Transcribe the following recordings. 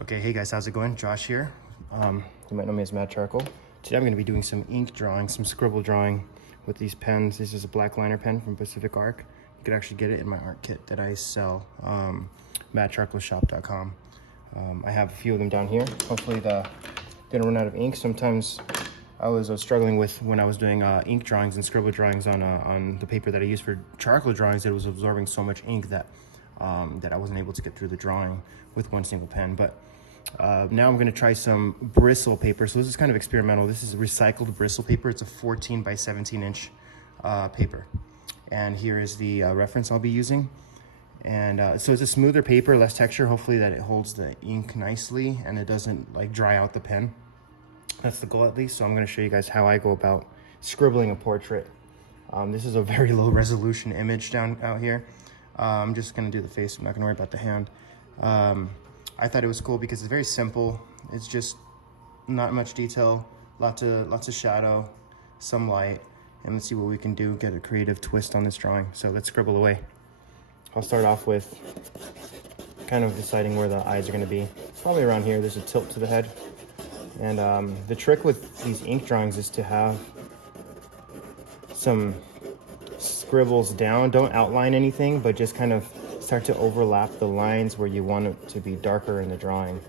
Okay, hey guys, how's it going? Josh here. You might know me as Matte Charcoal. Today I'm going to be doing some ink drawing, some scribble drawing with these pens. This is a black liner pen from Pacific Arc. You could actually get it in my art kit that I sell, mattecharcoalshop.com. I have a few of them down here. Hopefully they didn't run out of ink. Sometimes I was struggling with when I was doing ink drawings and scribble drawings on the paper that I use for charcoal drawings. It was absorbing so much ink that I wasn't able to get through the drawing with one single pen. But now I'm going to try some Bristol paper. So this is kind of experimental. This is recycled Bristol paper. It's a 14 by 17 inch paper. And here is the reference I'll be using. And so it's a smoother paper, less texture, hopefully that it holds the ink nicely and it doesn't like dry out the pen. That's the goal at least. So I'm going to show you guys how I go about scribbling a portrait. This is a very low resolution image out here. I'm just going to do the face. I'm not going to worry about the hand. I thought it was cool because it's very simple. It's just not much detail, lots of shadow, some light, and let's see what we can do, get a creative twist on this drawing. So let's scribble away. I'll start off with kind of deciding where the eyes are going to be. Probably around here. There's a tilt to the head. And the trick with these ink drawings is to have some scribbles down. Don't outline anything, but just kind of start to overlap the lines where you want it to be darker in the drawing.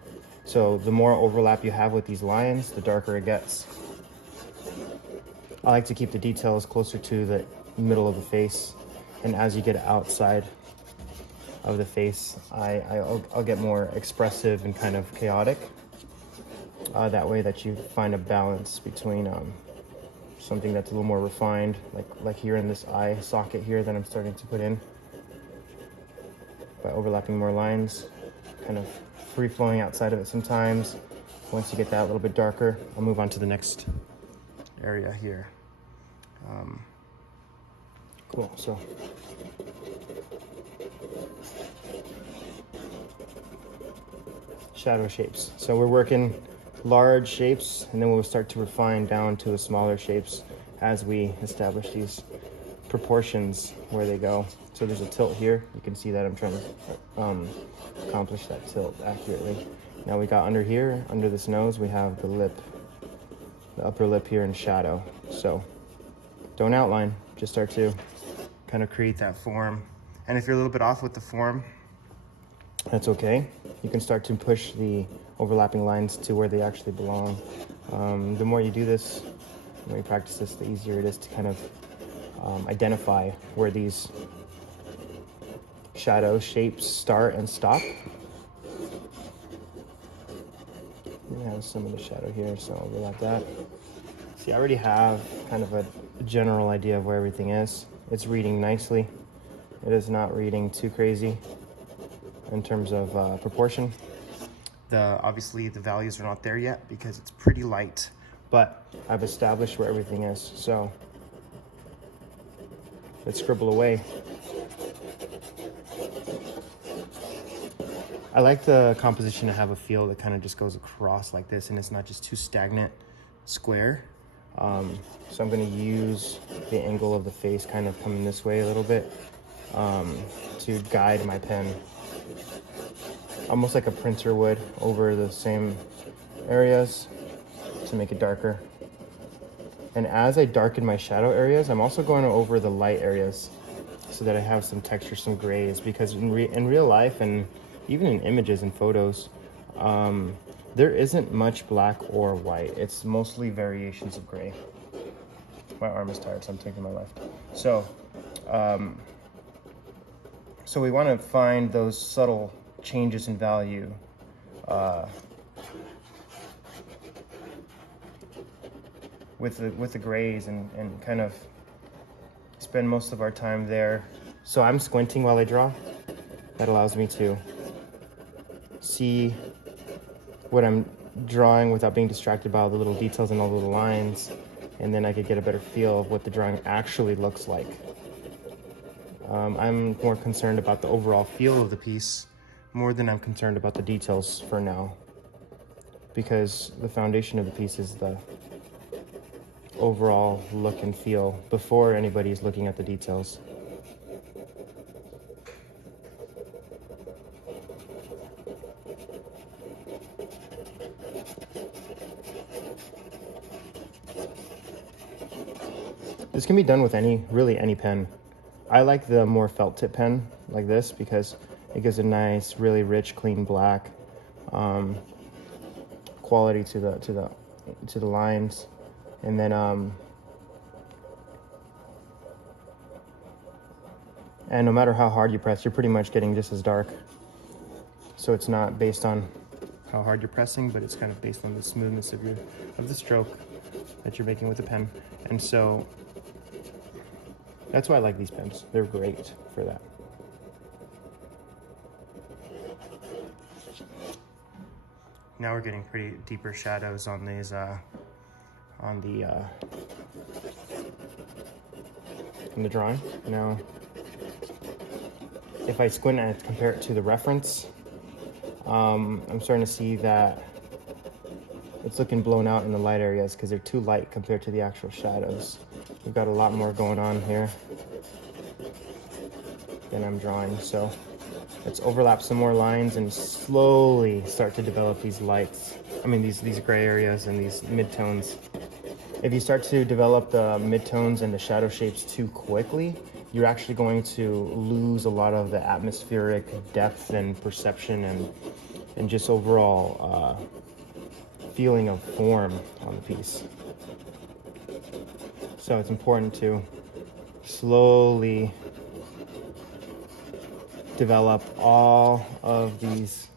So the more overlap you have with these lines, the darker it gets. I like to keep the details closer to the middle of the face, and as you get outside of the face, I'll get more expressive and kind of chaotic. That way that you find a balance between something that's a little more refined, like here in this eye socket here that I'm starting to put in, by overlapping more lines, kind of free flowing outside of it sometimes. Once you get that a little bit darker, I'll move on to the next area here. Cool, so shadow shapes. So we're working large shapes, and then we'll start to refine down to the smaller shapes as we establish these proportions where they go. So there's a tilt here. You can see that I'm trying to accomplish that tilt accurately. Now we got under here, under this nose, we have the lip, the upper lip here in shadow. So don't outline, just start to kind of create that form. And if you're a little bit off with the form, that's okay. You can start to push the overlapping lines to where they actually belong. The more you do this, the more you practice this, the easier it is to kind of identify where these shadow shapes start and stop. We have some of the shadow here, so I'll overlap that. See, I already have kind of a general idea of where everything is. It's reading nicely. It is not reading too crazy in terms of proportion. Obviously the values are not there yet because it's pretty light, but I've established where everything is. So let's scribble away. I like the composition to have a feel that kind of just goes across like this, and it's not just too stagnant square. So I'm going to use the angle of the face kind of coming this way a little bit to guide my pen, almost like a printer would, over the same areas to make it darker. And as I darken my shadow areas, I'm also going over the light areas so that I have some texture, some grays, because in real life and even in images and photos, there isn't much black or white. It's mostly variations of gray. My arm is tired, so I'm taking my left. So we want to find those subtle changes in value. With the grays and kind of spend most of our time there. So I'm squinting while I draw. That allows me to see what I'm drawing without being distracted by all the little details and all the little lines, and then I could get a better feel of what the drawing actually looks like. I'm more concerned about the overall feel of the piece more than I'm concerned about the details for now, because the foundation of the piece is the overall look and feel before anybody's looking at the details. This can be done with really any pen. I like the more felt tip pen like this because it gives a nice, really rich, clean black quality to the lines, and then and no matter how hard you press, you're pretty much getting just as dark. So it's not based on how hard you're pressing, but it's kind of based on the smoothness of the stroke that you're making with the pen. And so that's why I like these pens. They're great for that. Now we're getting pretty deeper shadows on these on the drawing. Now, if I squint and compare it to the reference, I'm starting to see that it's looking blown out in the light areas because they're too light compared to the actual shadows. We've got a lot more going on here than I'm drawing. So let's overlap some more lines and slowly start to develop these lights. I mean, these gray areas and these midtones. If you start to develop the midtones and the shadow shapes too quickly, you're actually going to lose a lot of the atmospheric depth and perception and just overall feeling of form on the piece. So it's important to slowly develop all of these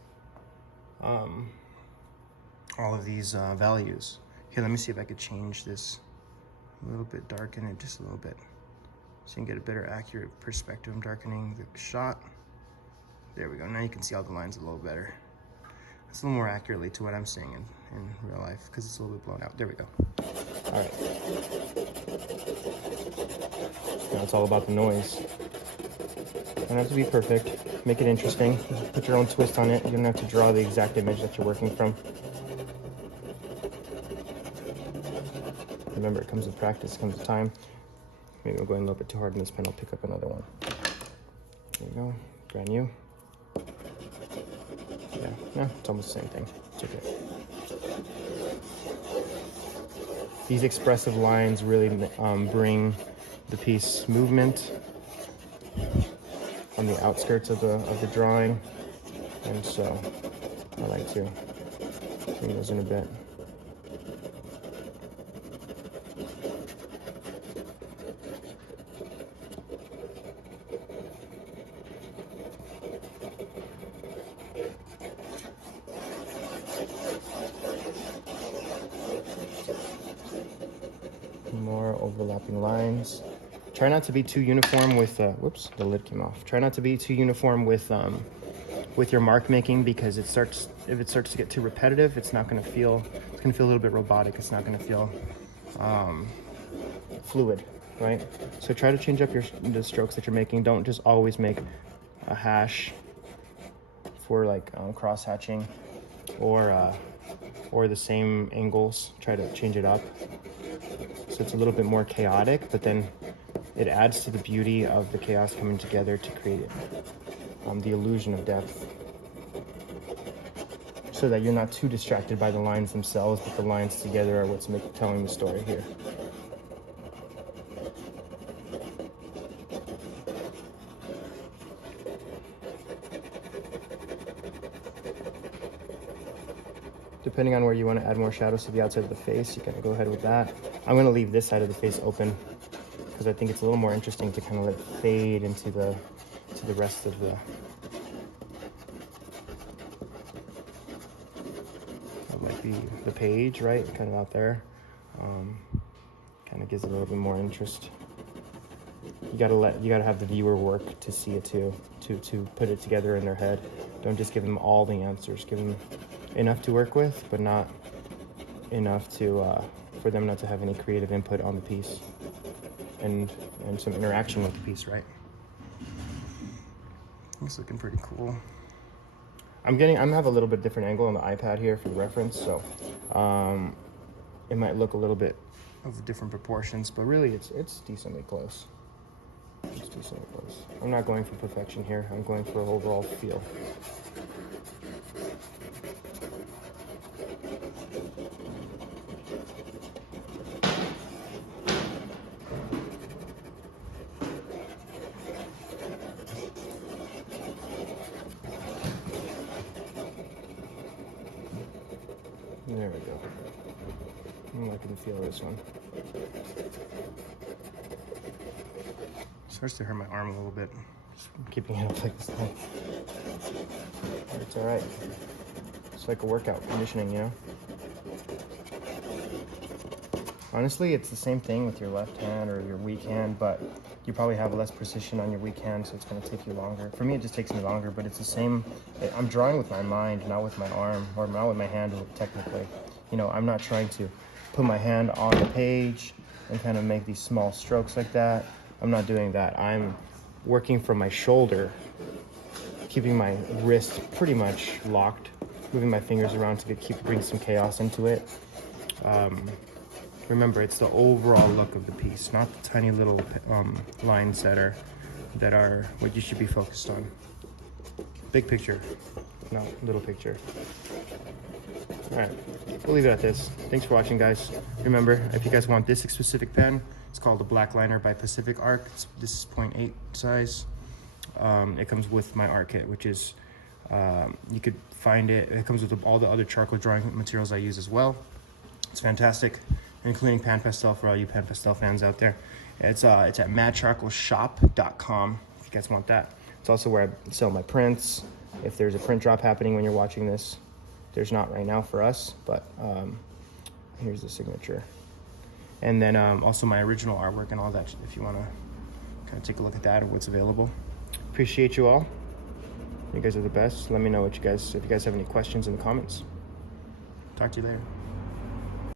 values. Here, let me see if I could change this a little bit, darken it just a little bit, so you can get a better accurate perspective. I'm darkening the shot. There we go. Now you can see all the lines a little better. It's a little more accurately to what I'm seeing in real life because it's a little bit blown out. There we go. All right. Now it's all about the noise. Don't have to be perfect. Make it interesting. Put your own twist on it. You don't have to draw the exact image that you're working from. Remember, it comes with practice, it comes with time. Maybe I'm going a little bit too hard on this pen. I'll pick up another one. There we go. Brand new. Yeah, it's almost the same thing. It's okay. These expressive lines really bring the piece movement on the outskirts of the drawing, and so I like to bring those in a bit. More overlapping lines. Try not to be too uniform with, whoops, the lid came off. Try not to be too uniform with your mark making, because if it starts to get too repetitive, it's gonna feel a little bit robotic. It's not gonna feel fluid, right? So try to change up the strokes that you're making. Don't just always make a hash for like cross hatching or the same angles. Try to change it up so it's a little bit more chaotic, but then it adds to the beauty of the chaos coming together to create the illusion of depth, so that you're not too distracted by the lines themselves, but the lines together are what's telling the story here. Depending on where you want to add more shadows to the outside of the face, you can go ahead with that. I'm going to leave this side of the face open because I think it's a little more interesting to kind of let it fade into the rest of the page, right? Kind of out there. Kind of gives it a little bit more interest. You gotta have the viewer work to see it too, to put it together in their head. Don't just give them all the answers. Give them enough to work with, but not enough to for them not to have any creative input on the piece and some interaction with the piece, right? It's looking pretty cool. I'm have a little bit different angle on the iPad here for the reference, so it might look a little bit of different proportions, but really it's decently close. It's decently close. I'm not going for perfection here. I'm going for an overall feel. There we go. I'm liking the feel of this one. Starts to hurt my arm a little bit. Just keeping it up like this thing. It's all right. It's like a workout, conditioning, you know? Honestly, it's the same thing with your left hand or your weak hand, but you probably have less precision on your weak hand, so it's going to take you longer. For me, it just takes me longer, but it's the same. I'm drawing with my mind, not with my arm, or not with my hand, technically. You know, I'm not trying to put my hand on the page and kind of make these small strokes like that. I'm not doing that. I'm working from my shoulder, keeping my wrist pretty much locked, moving my fingers around to bring some chaos into it. Remember, it's the overall look of the piece, not the tiny little lines that are what you should be focused on. Big picture, not little picture. All right, we'll leave it at this. Thanks for watching, guys. Remember, if you guys want this specific pen, it's called the Black Liner by Pacific Arc. This is 0.8 size. It comes with my art kit, which is, you could find it. It comes with all the other charcoal drawing materials I use as well. It's fantastic, including pan pastel for all you pan pastel fans out there. It's at madcharcoalshop.com if you guys want that. It's also where I sell my prints. If there's a print drop happening when you're watching this, there's not right now for us, but here's the signature. And then also my original artwork and all that, if you want to kind of take a look at that or what's available. Appreciate you all. You guys are the best. Let me know if you guys have any questions in the comments. Talk to you later.